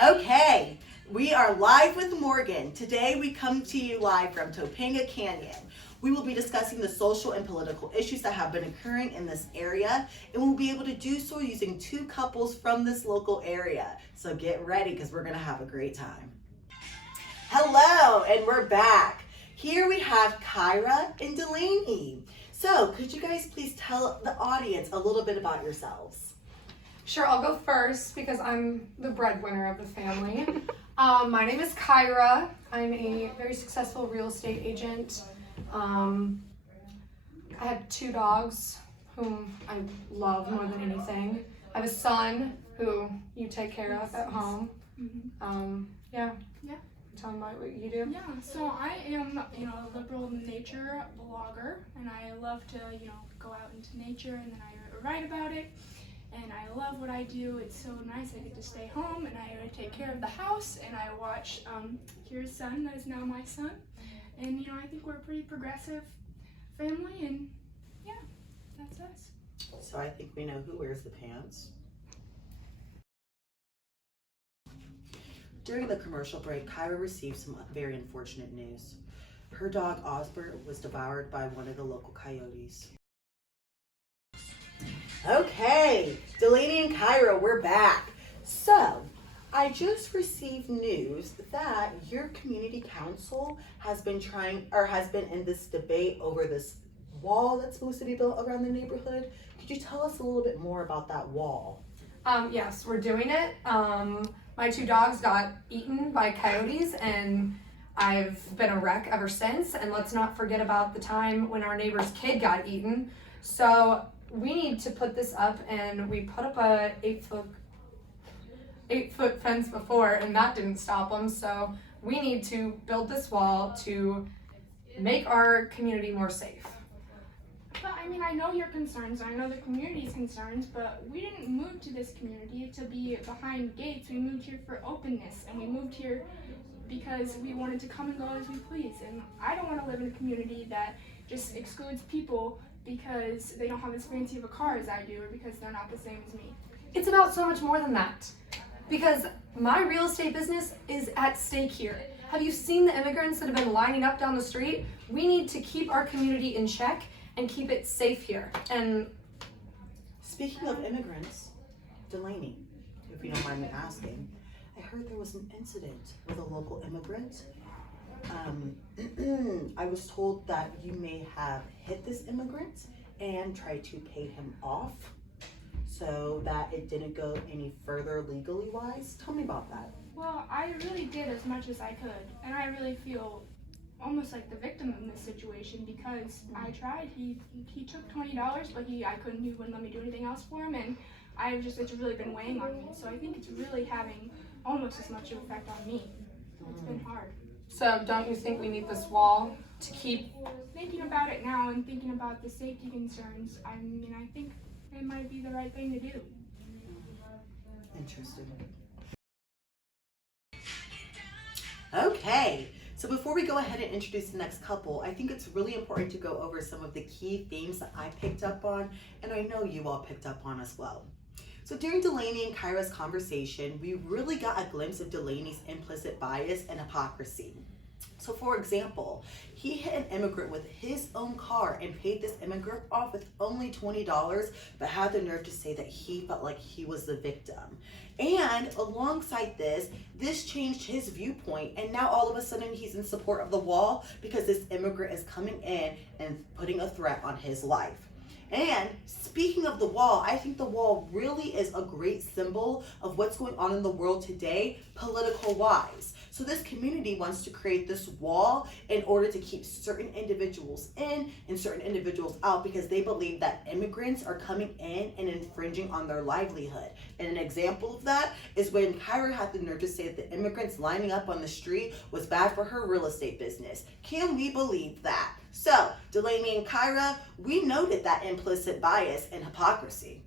Okay, we are live with Morgan. Today we come to you live from Topanga Canyon. We will be discussing the social and political issues that have been occurring in this area, and we'll be able to do so using two couples from this local area. So get ready because we're going to have a great time. Hello, and we're back. Here we have Kyra and Delaney. So could you guys please tell the audience a little bit about yourselves? Sure, I'll go first because I'm the breadwinner of the family. My name is Kyra. I'm a very successful real estate agent. I have two dogs whom I love more than anything. I have a son who you take care of at home. Yeah. Tell them about what you do. Yeah, so I am, a liberal nature blogger, and I love to, go out into nature, and then I write about it, and I love what I do. It's so nice. I get to stay home, and I take care of the house, and I watch Kira's son, that is now my son, and, I think we're a pretty progressive family, and yeah, that's us. So I think we know who wears the pants. During the commercial break, Kyra received some very unfortunate news. Her dog Osbert was devoured by one of the local coyotes. Okay, Delaney and Kyra, we're back. So, I just received news that your community council has been in this debate over this wall that's supposed to be built around the neighborhood. Could you tell us a little bit more about that wall? Yes, we're doing it. My two dogs got eaten by coyotes, and I've been a wreck ever since. And let's not forget about the time when our neighbor's kid got eaten. So we need to put this up, and we put up a 8-foot fence before, and that didn't stop them. So we need to build this wall to make our community more safe. But I know your concerns, I know the community's concerns, but we didn't move to this community to be behind gates. We moved here for openness, and we moved here because we wanted to come and go as we please. And I don't want to live in a community that just excludes people because they don't have as fancy of a car as I do, or because they're not the same as me. It's about so much more than that, because my real estate business is at stake here. Have you seen the immigrants that have been lining up down the street? We need to keep our community in check and keep it safe here. And speaking of immigrants, Delaney, if you don't mind me asking, I heard there was an incident with a local immigrant. I was told that you may have hit this immigrant and tried to pay him off so that it didn't go any further legally wise. Tell me about that. Well, I really did as much as I could, and I really feel almost like the victim in this situation because I tried. He took $20, but he wouldn't let me do anything else for him, and it's really been weighing on me. So I think it's really having almost as much of an effect on me. It's been hard. so don't you think we need this wall to keep? Thinking about it now and thinking about the safety concerns, I think it might be the right thing to do. Interesting. Okay. So before we go ahead and introduce the next couple, I think it's really important to go over some of the key themes that I picked up on, and I know you all picked up on as well. So during Delaney and Kyra's conversation, we really got a glimpse of Delaney's implicit bias and hypocrisy. So for example, he hit an immigrant with his own car and paid this immigrant off with only $20, but had the nerve to say that he felt like he was the victim. And alongside this changed his viewpoint, and now all of a sudden he's in support of the wall because this immigrant is coming in and putting a threat on his life. And speaking of the wall, I think the wall really is a great symbol of what's going on in the world today, political wise. So this community wants to create this wall in order to keep certain individuals in and certain individuals out because they believe that immigrants are coming in and infringing on their livelihood. And an example of that is when Kyra had the nerve to say that the immigrants lining up on the street was bad for her real estate business. Can we believe that? So, Delaney and Kyra, we noted that implicit bias and hypocrisy.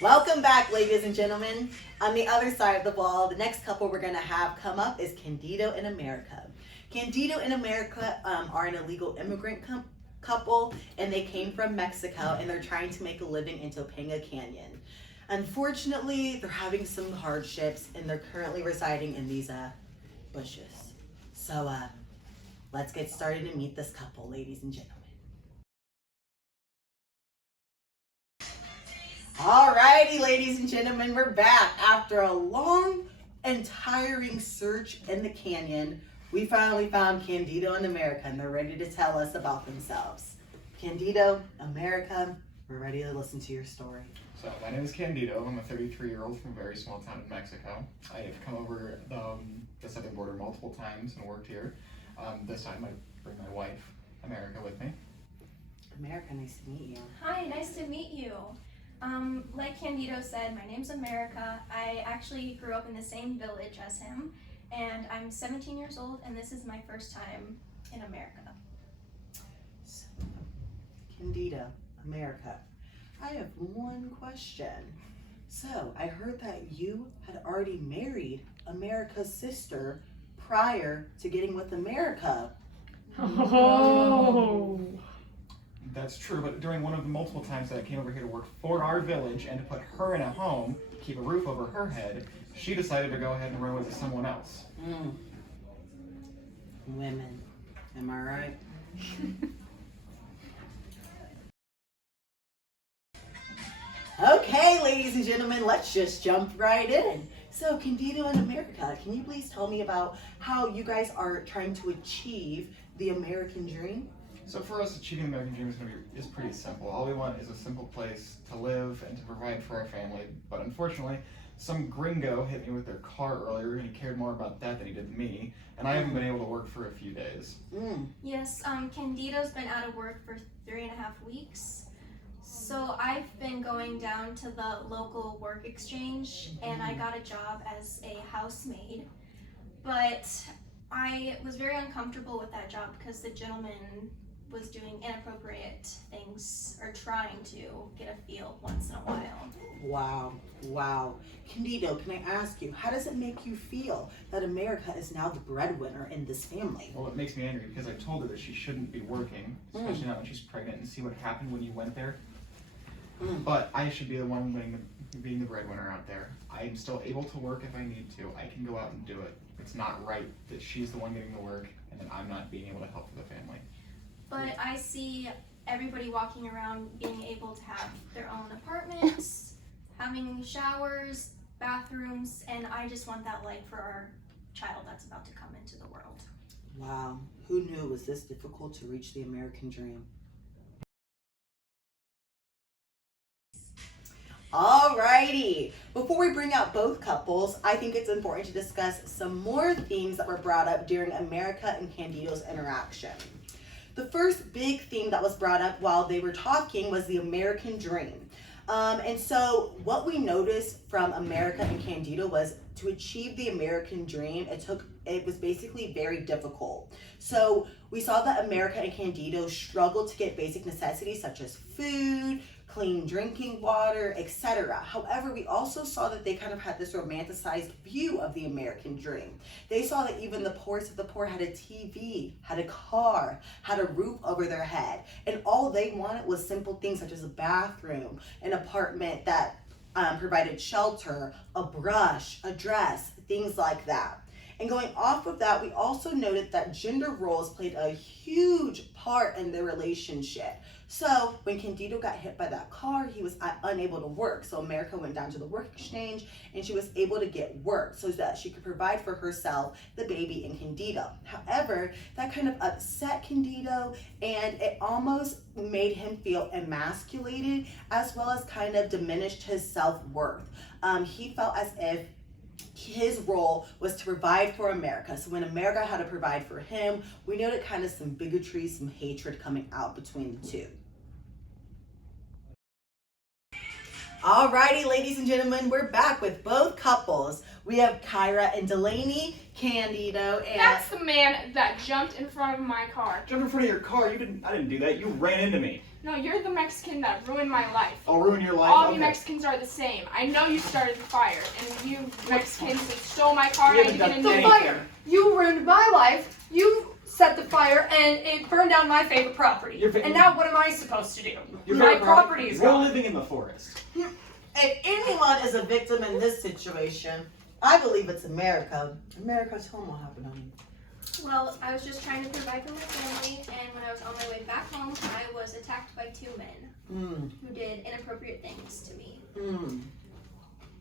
Welcome back, ladies and gentlemen. On the other side of the wall, the next couple we're going to have come up is Candido and America. Candido and America are an illegal immigrant couple, and they came from Mexico, and they're trying to make a living in Topanga Canyon. Unfortunately, they're having some hardships and they're currently residing in these bushes. So let's get started and meet this couple, ladies and gentlemen. Alrighty, ladies and gentlemen, we're back. After a long and tiring search in the canyon, we finally found Candido and America, and they're ready to tell us about themselves. Candido, America, we're ready to listen to your story. So my name is Candido. I'm a 33-year-old from a very small town in Mexico. I have come over the southern border multiple times and worked here. This time I bring my wife, America, with me. America, nice to meet you. Hi, nice to meet you. Like Candido said, my name's America. I actually grew up in the same village as him, and I'm 17 years old, and this is my first time in America. So, Candido, America, I have one question. So, I heard that you had already married America's sister prior to getting with America. Oh. That's true, but during one of the multiple times that I came over here to work for our village and to put her in a home, keep a roof over her head, she decided to go ahead and run away with someone else. Women, am I right? Okay, ladies and gentlemen, let's just jump right in. So, Candido and America, can you please tell me about how you guys are trying to achieve the American dream? So for us, achieving the American dream is pretty simple. All we want is a simple place to live and to provide for our family. But unfortunately, some gringo hit me with their car earlier, and he cared more about that than he did me. And I haven't been able to work for a few days. Yes, Candido's been out of work for 3.5 weeks. So I've been going down to the local work exchange, and I got a job as a housemaid. But I was very uncomfortable with that job because the gentleman was doing inappropriate things or trying to get a feel once in a while. Wow. Candido, can I ask you, how does it make you feel that America is now the breadwinner in this family? Well, it makes me angry because I told her that she shouldn't be working, especially not when she's pregnant, and see what happened when you went there. But I should be the one being the breadwinner out there. I'm still able to work if I need to. I can go out and do it. It's not right that she's the one getting the work and that I'm not being able to help for the family. But I see everybody walking around being able to have their own apartments, having showers, bathrooms, and I just want that life for our child that's about to come into the world. Wow, who knew it was this difficult to reach the American dream? Alrighty, before we bring out both couples, I think it's important to discuss some more themes that were brought up during America and Candido's interaction. The first big theme that was brought up while they were talking was the American dream. And so what we noticed from America and Candido was to achieve the American dream, it was basically very difficult. So we saw that America and Candido struggled to get basic necessities such as food, clean drinking water, etc. However, we also saw that they kind of had this romanticized view of the American dream. They saw that even the poorest of the poor had a TV, had a car, had a roof over their head, and all they wanted was simple things such as a bathroom, an apartment that provided shelter, a brush, a dress, things like that. And going off of that, we also noted that gender roles played a huge part in their relationship. So when Candido got hit by that car, he was unable to work. So America went down to the work exchange and she was able to get work so that she could provide for herself, the baby, and Candido. However, that kind of upset Candido and it almost made him feel emasculated as well as kind of diminished his self-worth. He felt as if his role was to provide for America. So when America had to provide for him, we noted kind of some bigotry, some hatred coming out between the two. Alrighty, ladies and gentlemen, we're back with both couples. We have Kyra and Delaney, Candido, and... That's the man that jumped in front of my car. Jump in front of your car? I didn't do that. You ran into me. No, you're the Mexican that ruined my life. I'll ruin your life? All you Mexicans are the same. I know you started the fire, and you Mexicans that stole my car and I had to get a The new fire! You ruined my life. You set the fire and it burned down my favorite property. And now what am I supposed to do? My property is We're gone. living in the forest. If anyone is a victim in this situation, I believe it's America. America, tell them what happened, honey. Well, I was just trying to provide for my family, and when I was on my way back home, I was attacked by two men who did inappropriate things to me.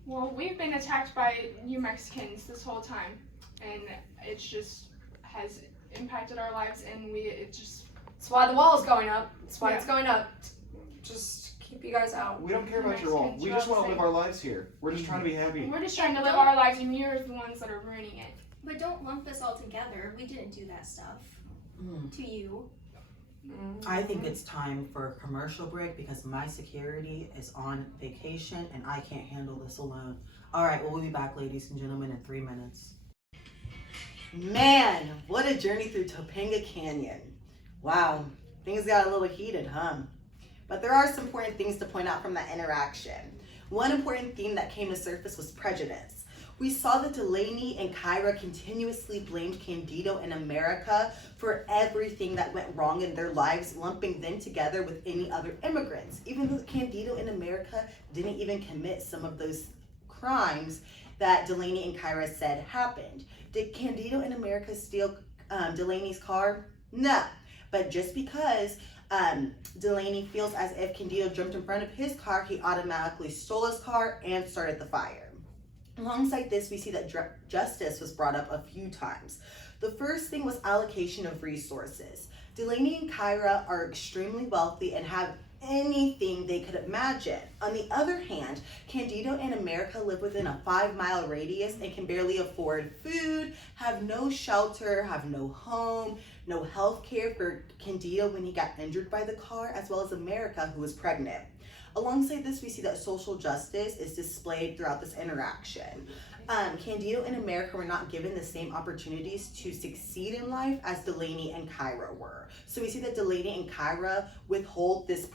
Well, we've been attacked by you Mexicans this whole time, and it just has impacted our lives, and That's why the wall is going up. That's why Yeah. it's going up. Just keep you guys out. We don't care about your wall. We just want to live our lives here. We're just trying to be happy. we're just trying to live our lives, and you're the ones that are ruining it. But don't lump us all together. We didn't do that stuff to you. I think it's time for a commercial break because my security is on vacation and I can't handle this alone. All right, well, we'll be back, ladies and gentlemen, in 3 minutes. Man, what a journey through Topanga Canyon. Wow, things got a little heated, huh? But there are some important things to point out from that interaction. One important theme that came to surface was prejudice. We saw that Delaney and Kyra continuously blamed Candido and America for everything that went wrong in their lives, lumping them together with any other immigrants, even though Candido and America didn't even commit some of those crimes that Delaney and Kyra said happened. Did Candido and America steal Delaney's car? No. But just because Delaney feels as if Candido jumped in front of his car, he automatically stole his car and started the fire. Alongside this, we see that justice was brought up a few times. The first thing was allocation of resources. Delaney and Kyra are extremely wealthy and have anything they could imagine. On the other hand, Candido and America live within a 5-mile radius and can barely afford food, have no shelter, have no home, no health care for Candido when he got injured by the car, as well as America, who was pregnant. Alongside this, we see that social justice is displayed throughout this interaction. Candido and America were not given the same opportunities to succeed in life as Delaney and Kyra were. So we see that Delaney and Kyra withhold this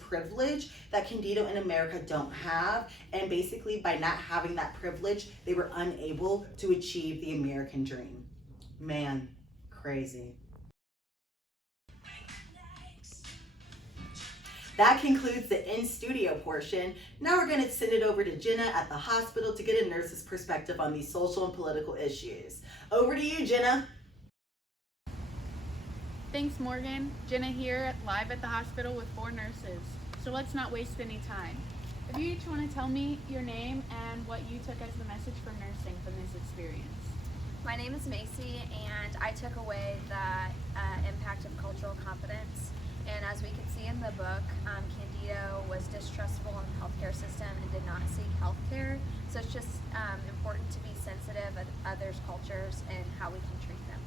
privilege that Candido and America don't have, and basically by not having that privilege, they were unable to achieve the American dream. Man, crazy. That concludes the in-studio portion. Now we're going to send it over to Jenna at the hospital to get a nurse's perspective on these social and political issues. Over to you, Jenna. Thanks, Morgan. Jenna here, live at the hospital with 4 nurses. So let's not waste any time. If you each want to tell me your name and what you took as the message for nursing from this experience. My name is Macy, and I took away the impact of cultural competence. And as we can see in the book, Candido was distrustful in the healthcare system and did not seek healthcare. So it's just important to be sensitive of others' cultures and how we can treat them.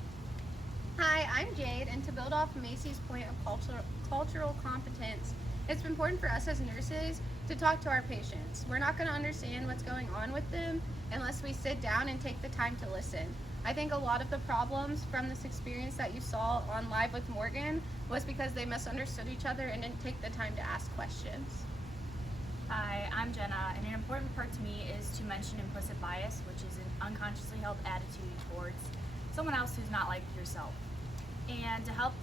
Hi, I'm Jade, and to build off Macy's point of cultural competence, it's important for us as nurses to talk to our patients. We're not going to understand what's going on with them unless we sit down and take the time to listen. I think a lot of the problems from this experience that you saw on Live with Morgan was because they misunderstood each other and didn't take the time to ask questions. Hi, I'm Jenna, and an important part to me is to mention implicit bias, which is an unconsciously held attitude towards someone else who's not like yourself. And to help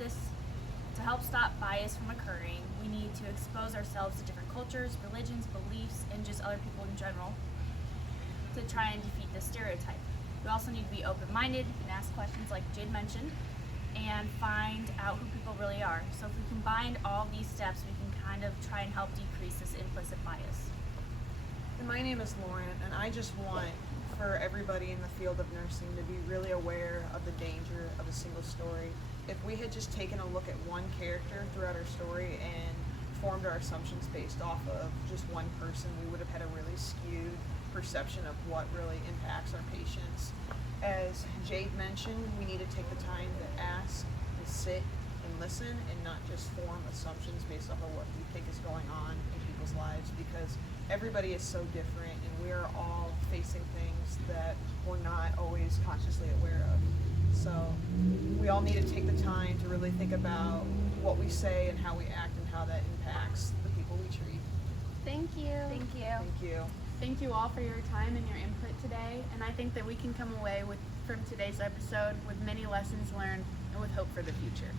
stop bias from occurring, we need to expose ourselves to different cultures, religions, beliefs, and just other people in general to try and defeat this stereotype. We also need to be open-minded and ask questions like Jade mentioned and find out who people really are. So if we combine all these steps, we can kind of try and help decrease this implicit bias. And my name is Lauren, and I just want for everybody in the field of nursing to be really aware of the danger of a single story. If we had just taken a look at one character throughout our story and formed our assumptions based off of just one person, we would have had a really skewed perception of what really impacts our patients. As Jade mentioned, we need to take the time to ask and sit and listen and not just form assumptions based off of what we think is going on in people's lives, because everybody is so different and we're all facing things that we're not always consciously aware of. So we all need to take the time to really think about what we say and how we act and how that impacts the people we treat. Thank you. Thank you. Thank you. Thank you all for your time and your input today, and I think that we can come away from today's episode with many lessons learned and with hope for the future.